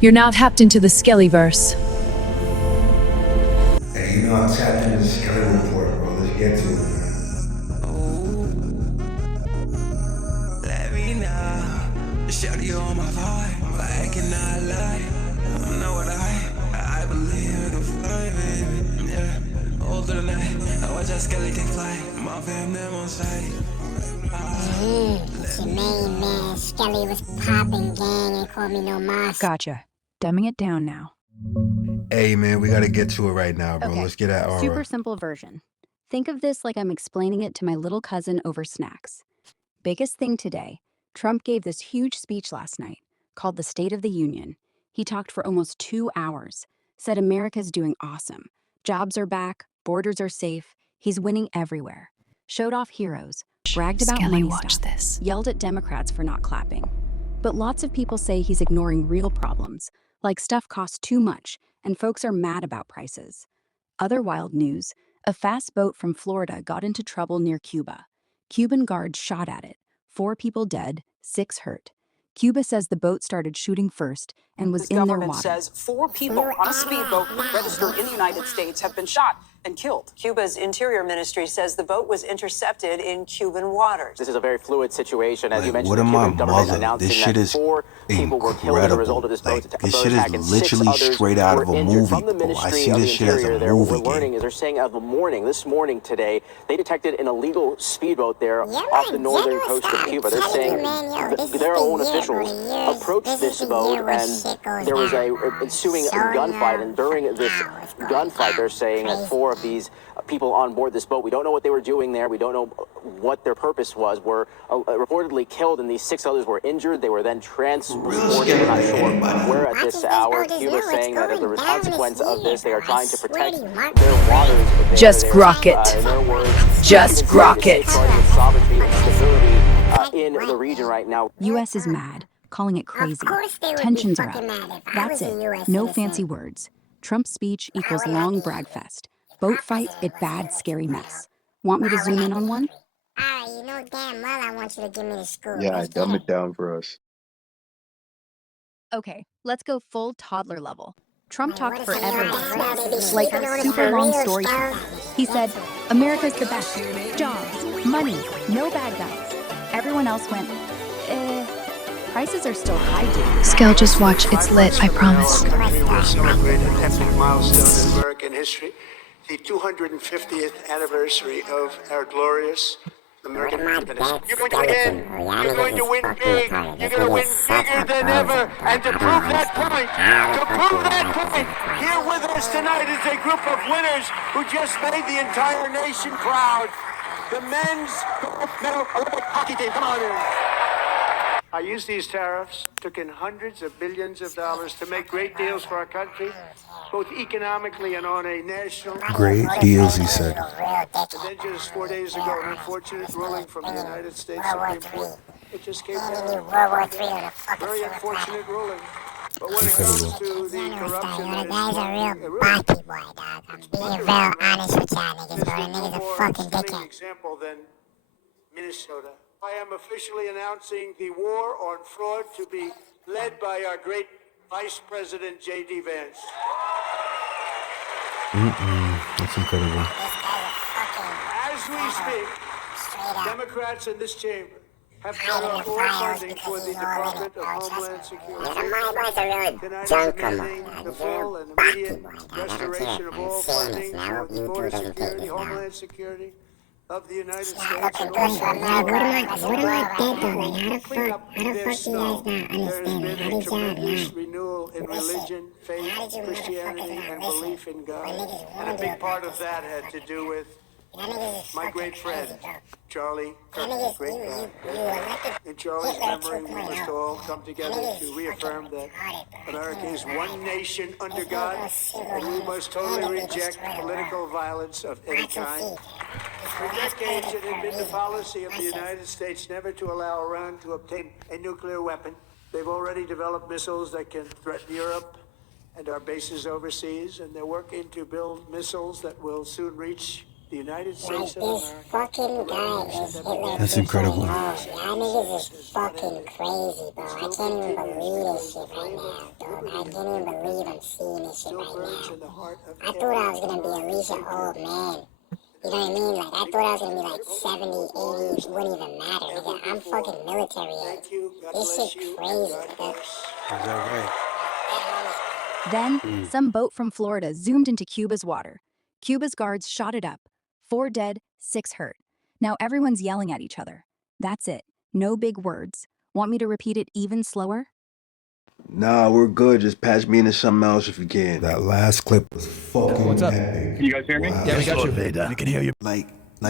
You're now tapped into the Skellyverse. Hey, you know I tapped into the Skelly report, bro. Let's get to it, man. Let me know. Show you on my vibe, but I cannot lie. I know what I believe I can fly, baby. Yeah, older than I watch that Skelly take flight. My fam them on sight. It's your main man, Skelly was popping gang and called me no mas. Gotcha. Dumbing it down now. Hey, man, we gotta get to it right now, bro. Okay, Let's get at Aura. super simple version. Think of this like I'm explaining it to my little cousin over snacks. Biggest thing today, Trump gave this huge speech last night called the State of the Union. He talked for almost 2 hours, said America's doing awesome. Jobs are back, borders are safe, he's winning everywhere. Showed off heroes, bragged about Skelly, money watch stuff, this. yelled at Democrats for not clapping. But lots of people say he's ignoring real problems, like stuff costs too much and folks are mad about prices. Other wild news, a fast boat from Florida got into trouble near Cuba. Cuban guards shot at it. 4 people dead, 6 hurt. Cuba says the boat started shooting first and was This in their government water. says 4 people on a speedboat registered in the United States have been shot and killed. Cuba's Interior Ministry says the boat was intercepted in Cuban waters. This is a very fluid situation, as you mentioned. What The am I Cuban government mother? announcing This shit that is 4 people were killed as a result of this boat this shit is attack, and 6 literally others straight out were of a injured. movie, From the bro. I Ministry see of the this shit as a Interior there, what we're movie learning game. is they're saying this morning today, they detected an illegal speedboat there off the northern coast of Cuba. They're saying their own officials approached this boat, and there was a ensuing gunfight. And during this gunfight, they're saying that 4 of these people on board this boat, we don't know what they were doing there. We don't know what their purpose was. Were reportedly killed, and these 6 others were injured. They were then transported. We're not sure where at this hour. Cuba saying that as a consequence of this, they are trying to protect their waters. Just grok it. In their words, Just grok it. safeguarding sovereignty and stability in the region right now. US is mad, calling it crazy. course they would be Tensions are up. fucking mad if I That's was a it. US No citizen. fancy words. Trump's speech equals long brag fest. Boat fight, it bad, scary mess. Want me to zoom in on one? You know damn well I want you to give me the scoop. Yeah, Let's dumb get it down for us. Okay, let's go full toddler level. Trump talked what is forever it? about Baby, space, like sleeping on it super for long real, story. Scout? He said, America's the best. Jobs, money, no bad guys. Everyone else went, prices are still high, dude. Skel, just watch. It's lit, I promise. We will celebrate an epic milestone in American history, the 250th anniversary of our glorious American independence. You're going to win. You're going to win big. You're going to win bigger than ever. And to prove that point, here with us tonight is a group of winners who just made the entire nation proud. The men's gold medal Olympic hockey team. Come on in. I used these tariffs, took in hundreds of billions of dollars to make great deals for our country, both economically and on a national. Great deals, he said. And then just 4 days ago, an unfortunate ruling from the United States Supreme Court. It just came down. Very unfortunate ruling. But when it comes to the corruption that is Guy's a real bossy boy, dog. I'm being real honest with y'all niggas, bro. The nigga's a fucking dickhead. example than Minnesota. I am officially announcing the war on fraud to be led by our great Vice President J.D. Vance. That's incredible. As we speak, Democrats in this chamber have cut off all funding for the Department of Homeland Security. My boy's a real Tonight is junker, amending man. the He's a full real and bossy immediate boy, dog. I don't restoration care. of I'm all saying funding this now. for the You two border doesn't take security, this now. Homeland Security of the United States. Looking and good also for America. What am I dead though? Like, how the clean fuck, up how the their fuck do you snow. guys not There understand has that? been How a did y'all tremendous not? renewal in religion, faith, How did you Christianity, motherfuckers and not listen? belief in God. My niggas And a warned you big part about of this. that had to do with Y'all niggas is my fucking great friend, crazy, bro. Charlie Y'all Kirk, niggas, great you guy. elected In Charlie's Hitler memory, we must 2.0. all come together Y'all to niggas reaffirm fucking that retarded, bro. America is one nation under There's no God, single and we hand must totally enemy reject destroy the political world. violence of any Watch and kind. see. For decades, it had been the policy of the United States never to allow Iran to obtain a nuclear weapon. They've already developed missiles that can threaten Europe and our bases overseas, and they're working to build missiles that will soon reach The United Like, States of this America. fucking guy is Hitler. That's incredible. Y'all niggas is fucking crazy, bro. I can't even believe this shit right now, dog. I can't even believe I'm seeing this shit right now. I thought I was gonna be at least an old man. You know what I mean? Like, I thought I was gonna be like 70, 80, it wouldn't even matter. Nigga, I'm fucking military age. This shit crazy, nigga. Is that right? Then, some boat from Florida zoomed into Cuba's water. Cuba's guards shot it up. 4 dead, 6 hurt. Now everyone's yelling at each other. That's it. No big words. Want me to repeat it even slower? Nah, we're good. Just patch me into something else if you can. That last clip was fucking What's up? epic. You guys hear me? Wow. Yeah, we got you. We can hear you. Like,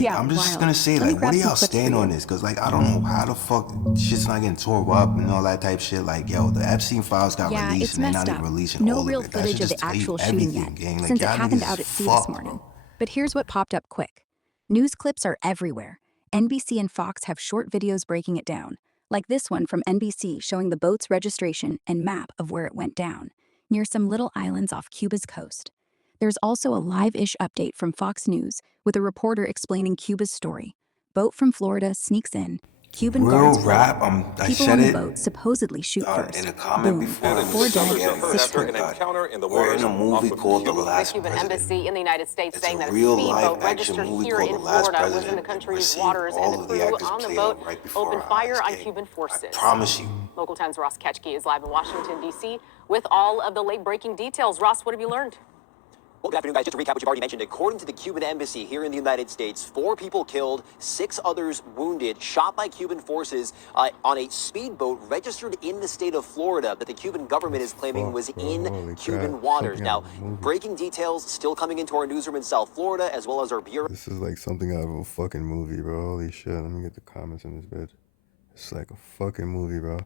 Yeah, I'm just wild. gonna say, Let me like, what grab do some y'all clips stand for on you. this? Cause, like, I don't know how the fuck shit's not getting tore up and all that type shit. Like, yo, the Epstein files got Yeah, released it's and they're messed not up. even releasing No all real of it. That footage should of the just tell you actual shooting everything, yet, gang. Like, since it y'all happened niggas out is at sea this fucked, morning. bro. But here's what popped up quick. News clips are everywhere. NBC and Fox have short videos breaking it down, like this one from NBC showing the boat's registration and map of where it went down, near some little islands off Cuba's coast. There's also a live-ish update from Fox News with a reporter explaining Cuba's story. Boat from Florida sneaks in. Cuban Real guards rap. follow. I People said on the it boat supposedly shoot in first. a comment Boom. before. And 4 6 dead, others are hurt 6 after hurt. an encounter in the We're waters in a movie off of called The Cuba. The Last Cuban President. embassy in the United States It's saying a that a real speedboat live-action registered movie here called in The Last Florida was in President the country's received waters, and all the of the crew actors on the played boat right before opened our fire eyes, on gang. Cuban forces. I promise you. Local 10's Ross Ketchke is live in Washington, D.C. with all of the late-breaking details. Ross, what have you learned? Well, good afternoon, guys. Just to recap what you've already mentioned, according to the Cuban embassy here in the United States, 4 people killed, 6 others wounded, shot by Cuban forces on a speedboat registered in the state of Florida that the Cuban government is claiming was in Cuban waters. Now, breaking details still coming into our newsroom in South Florida, as well as our bureau. This is like something out of a fucking movie, bro. Holy shit. Let me get the comments in this bed. It's like a fucking movie, bro.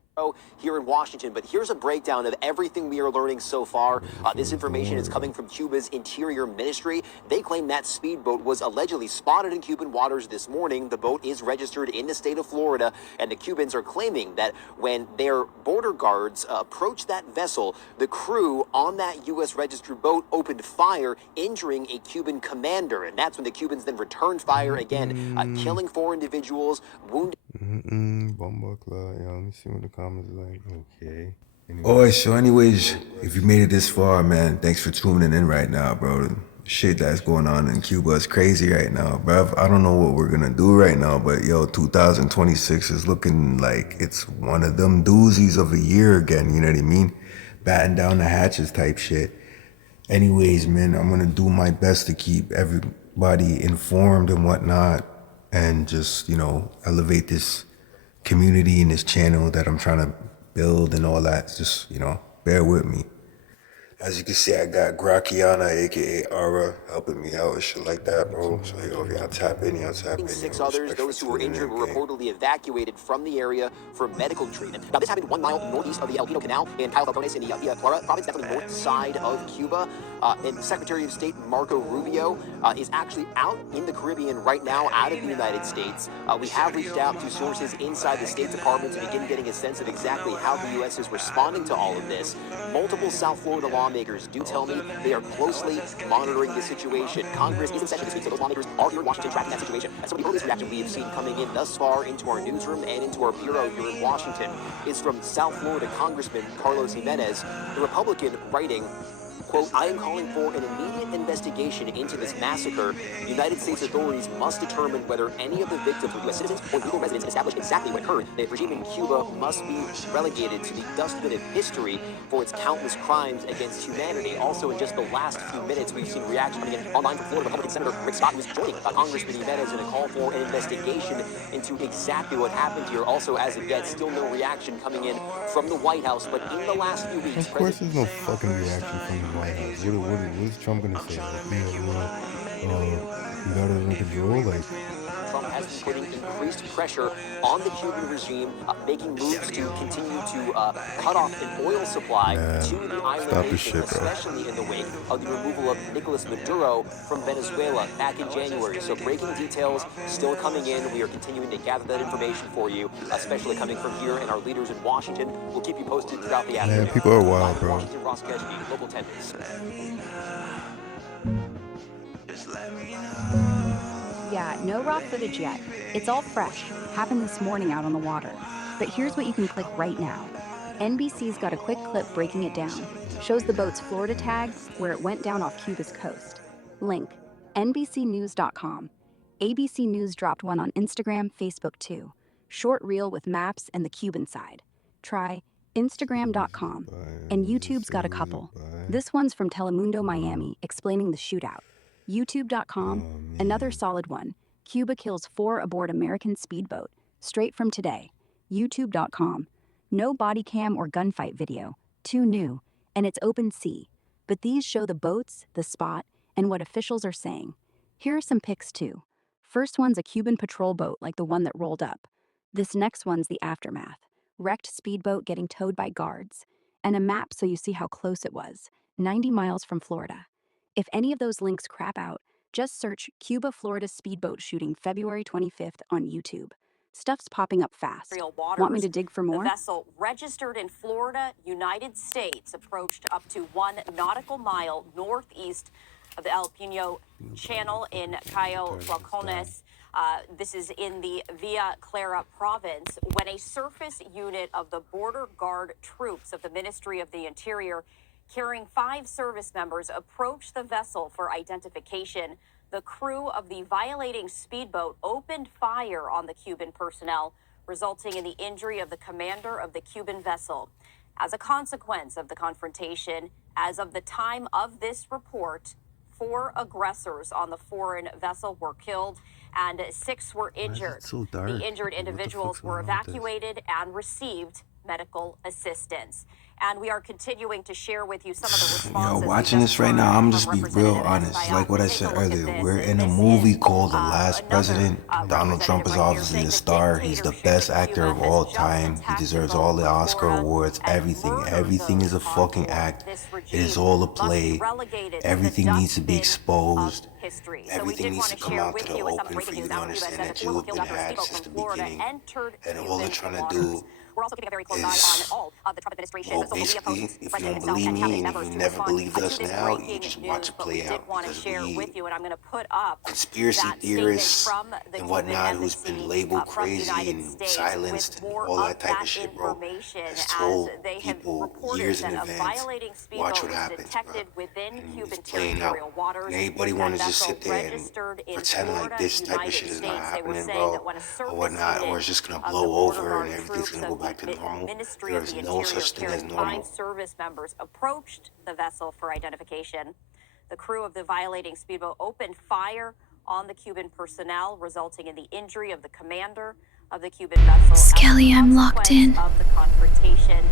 Here in Washington, but here's a breakdown of everything we are learning so far. This information is coming from Cuba's Interior Ministry. They claim that speedboat was allegedly spotted in Cuban waters this morning. The boat is registered in the state of Florida, and the Cubans are claiming that when their border guards approached that vessel, the crew on that U.S. registered boat opened fire, injuring a Cuban commander, and that's when the Cubans then returned fire again, killing 4 individuals, wounding. Bumbleclaw. Yeah, let me see what the comments are like. Okay. Alright, so anyways, if you made it this far, man, thanks for tuning in right now, bro. The shit that's going on in Cuba is crazy right now, bro. I don't know what we're gonna do right now, but yo, 2026 is looking like it's one of them doozies of a year again, you know what I mean? Batten down the hatches type shit. Anyways, man, I'm gonna do my best to keep everybody informed and whatnot, and just, you know, elevate this community and this channel that I'm trying to build and all that. Just, you know, bear with me. As you can see, I got Graciana, aka Ara, helping me out and shit like that, bro. So yo, if y'all tap in, y'all tap in. 6 others, those who were injured, were reportedly evacuated from the area for medical treatment. Now, this happened 1 mile northeast of the El Pino Canal in Cayo Falcones in the Villa Clara province, that's on the north side of Cuba. And Secretary of State Marco Rubio is actually out in the Caribbean right now, out of the United States. We have reached out to sources inside the State Department to begin getting a sense of exactly how the U.S. is responding to all of this. Multiple South Florida lawmakers do tell me they are closely monitoring the situation. Congress is in session this week, so those lawmakers are here in Washington tracking that situation. And some of the earliest reaction we have seen coming in thus far into our newsroom and into our bureau here in Washington is from South Florida Congressman Carlos Jimenez, the Republican, writing, quote, "I am calling for an immediate investigation into this massacre. United States authorities must determine whether any of the victims were U.S. citizens or legal residents and establish exactly what occurred. The regime in Cuba must be relegated to the dustbin of history for its countless crimes against humanity." Also, in just the last few minutes, we've seen reaction coming in online from Florida Republican Senator Rick Scott, who is joining Congressman Jimenez in a call for an investigation into exactly what happened here. Also, as of yet, still no reaction coming in from the White House, but in the last few weeks, Of course there's no fucking reaction from the White House. What is Trump gonna say? Like, you got it under control? Like, Trump has been putting increased pressure on the Cuban regime, making moves to continue to cut off an oil supply to the island nation, especially in the wake of the removal of Nicolas Maduro from Venezuela back in January. So breaking details still coming in. We are continuing to gather that information for you, especially coming from here and our leaders in Washington. We'll keep you posted throughout the afternoon. man, people are wild, bro. Washington, Ross Ketchke, Global 10 News. Just let me know. Yeah, no raw footage yet. It's all fresh. Happened this morning out on the water. But here's what you can click right now. NBC's got a quick clip breaking it down. Shows the boat's Florida tag, where it went down off Cuba's coast. Link, NBCnews.com. ABC News dropped one on Instagram, Facebook too. Short reel with maps and the Cuban side. Try Instagram.com. And YouTube's got a couple. This one's from Telemundo Miami, explaining the shootout. YouTube.com, another solid one. Cuba kills 4 aboard American speedboat. Straight from today. YouTube.com. No body cam or gunfight video. Too new. And it's open sea. But these show the boats, the spot, and what officials are saying. Here are some pics too. First one's a Cuban patrol boat like the one that rolled up. This next one's the aftermath. Wrecked speedboat getting towed by guards. And a map so you see how close it was. 90 miles from Florida. If any of those links crap out, just search Cuba, Florida speedboat shooting February 25th on YouTube. Stuff's popping up fast. Want me to dig for more? The vessel, registered in Florida, United States, approached up to 1 nautical mile northeast of the El Pino Channel in Cayo Flacones. This is in the Villa Clara province, when a surface unit of the Border Guard troops of the Ministry of the Interior, carrying 5 service members, approached the vessel for identification. The crew of the violating speedboat opened fire on the Cuban personnel, resulting in the injury of the commander of the Cuban vessel. As a consequence of the confrontation, as of the time of this report, 4 aggressors on the foreign vessel were killed and 6 were injured. So dark? The injured individuals were evacuated and received medical assistance. And we are continuing to share with you some of the responses. Yo, watching this right now, I'm just be real honest. Like what I said earlier, we're in a movie called The Last President. Donald Trump is obviously the star. He's the best actor of all time. He deserves all the Oscar awards, everything. Everything is a fucking act. It is all a play. Everything needs to be exposed. Everything needs to come out to the open for you to understand that you have been hacked since the beginning. And all they're trying to do we're also keeping a very close eye on all of the Trump administration. Well, basically, if you don't believe me and you never believed us now, you just watch it play out. Because conspiracy theorists and whatnot who's been labeled crazy and silenced and all that type of shit, bro, has told people years in advance, watch what happens, bro. And it's playing out. And anybody want to just sit there and pretend like this type of shit is not happening, bro, or whatnot, or it's just going to blow over and everything's going to go back to normal. There is no such thing as normal. 5 service members approached the vessel for identification. The crew of the violating speedboat opened fire on the Cuban personnel, resulting in the injury of the commander of the Cuban vessel. Skelly, I'm locked in. Of the confrontation.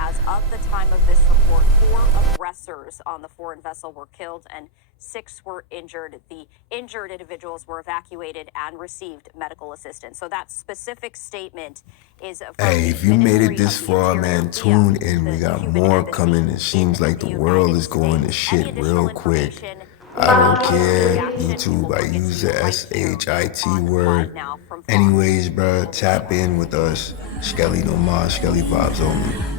As of the time of this report, 4 aggressors on the foreign vessel were killed and 6 were injured. The injured individuals were evacuated and received medical assistance. So that specific statement is from Hey, if you made it this far, man, tune in. We got more coming. It seems like the world is going to shit real quick. I don't care, YouTube. I use the SHIT word. Anyways, bruh, tap in with us. Skelly no more, Skelly vibes only.